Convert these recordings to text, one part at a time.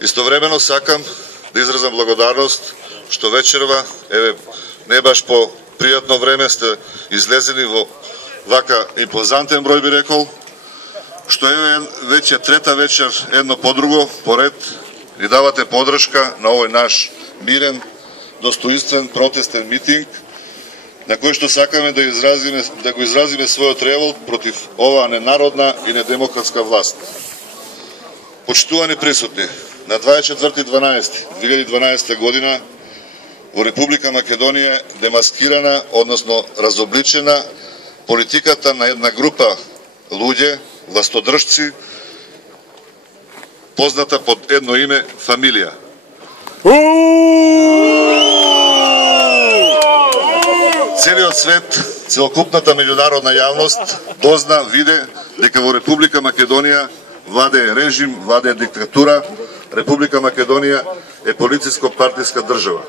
Истовремено сакам да изразам благодарност што вечерва, не баш по пријатно време сте излезени во вака импозантен број, би рекол, што веќе трета вечер едно по друго поред и давате подршка на овој наш мирен, достоинствен протестен митинг, на кој што сакаме да го изразиме својот револт против оваа ненародна и недемократска власт. Почитувани присутни, на 24.12.2012 година во Република Македонија демаскирана, односно разобличена политиката на една група луѓе, властодржци, позната под едно име фамилија. Целиот свет, целокупната меѓународна јавност дозна, виде дека во Република Македонија владее режим, владее диктатура. Република Македонија е полициско-партиска држава.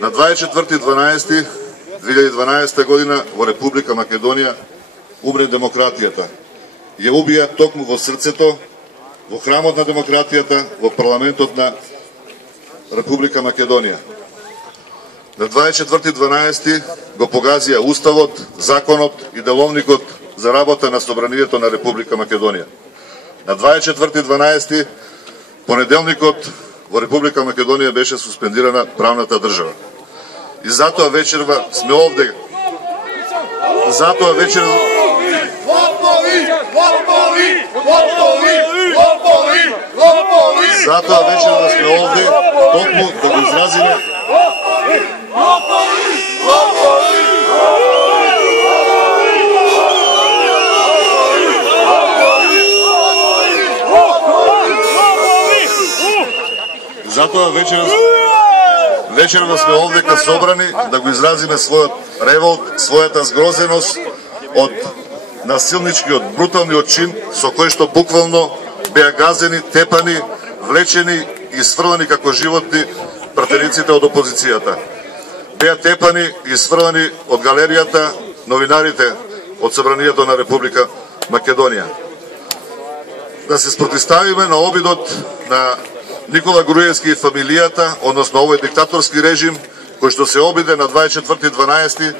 На 24.12.2012 година во Република Македонија умре демократијата. Ја убија токму во срцето, во храмот на демократијата, во парламентот на Република Македонија. На 24.12 го погазија Уставот, законот и деловникот за работа на Собранието на Република Македонија. На 24.12 понеделникот во Република Македонија беше суспендирана правната држава. И затоа вечерва сме овде. Затоа вечерва сме овде токму да го изразиме вечерва сме овдека собрани да го изразиме својот револт, својата згрозеност од насилничкиот, бруталниот чин со кој што буквално беа газени, тепани, влечени и сврлани како животни пратениците од опозицијата. Беа тепани и сврлани од галеријата новинарите од Собранието на Република Македонија. Да се спротивставиме на обидот на Никола Груевски и фамилијата, односно овој диктаторски режим, кој што се обиде на 24.12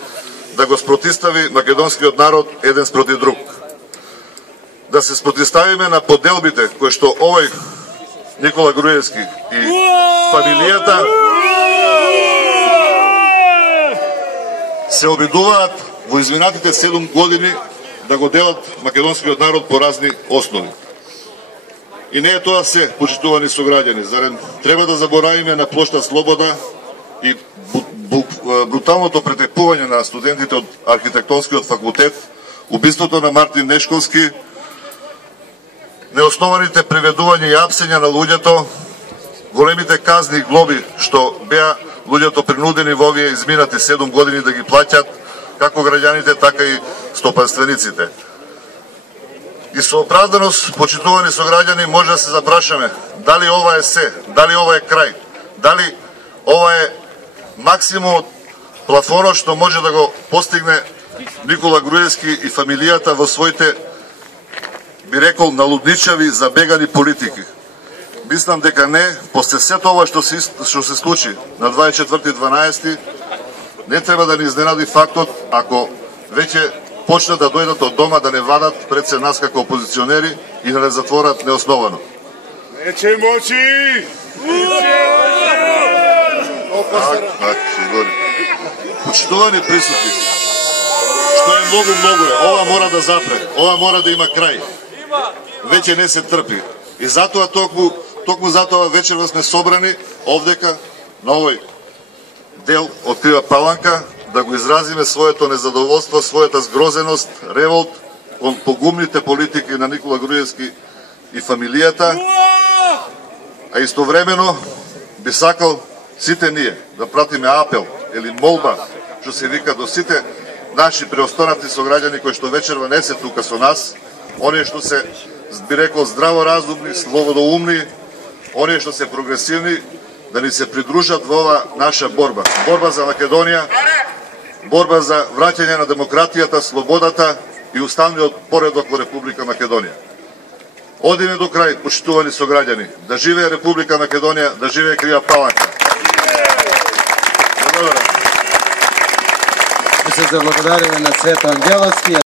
да го спротивстави македонскиот народ еден спроти друг. Да се спротивставиме на поделбите кои што овој Никола Груевски и фамилијата се обидуваат во изминатите 7 години да го делат македонскиот народ по разни основи. И не е тоа се, почитувани сограѓани, зарем треба да заборавиме на плошта Слобода и бруталното претепување на студентите од архитектонскиот факултет, убиството на Мартин Нешковски, неоснованите приведувања и апсења на луѓето, големите казни и глоби што беа луѓето принудени во овие изминати 7 години да ги плаќат, како граѓаните, така и стопанствениците. И со оправданост, почитувани сограѓани, може да се запрашаме дали ова е се, дали ова е крај, дали ова е максимумот, плафонот што може да го постигне Никола Груевски и фамилијата во своите, би рекол, налудничави, забегани политики. Мислам дека не, после сето ова што се случи на 24.12, не треба да ни изненади фактот ако веќе почнат да дојдат од дома да не вадат пред се нас како опозиционери и да не затворат неосновано. Нече мочи! Почитувани присутни, што е многу е, ова мора да запре, ова мора да има крај. Веќе не се трпи. И затоа токму затоа вечерва сме собрани овдека на овој дел од Крива Паланка да го изразиме своето незадоволство, својата згрозеност, револт кон погумните политики на Никола Груевски и фамилијата, а истовремено би сакал сите ние да пратиме апел или молба, што се вика до сите наши преостанати сограѓани кои што вечерва не се тука со нас, оние што се, би рекол, здраворазумни, слободоумни, оние што се прогресивни, да ни се придружат во ова наша борба. Борба за Македонија, борба за враќање на демократијата, слободата и уставниот поредок во Република Македонија. Одиме до крај, почитувани сограѓани. Да живее Република Македонија, да живее Крива Паланка. Ми се заблагодариме на Свето Ангеловски.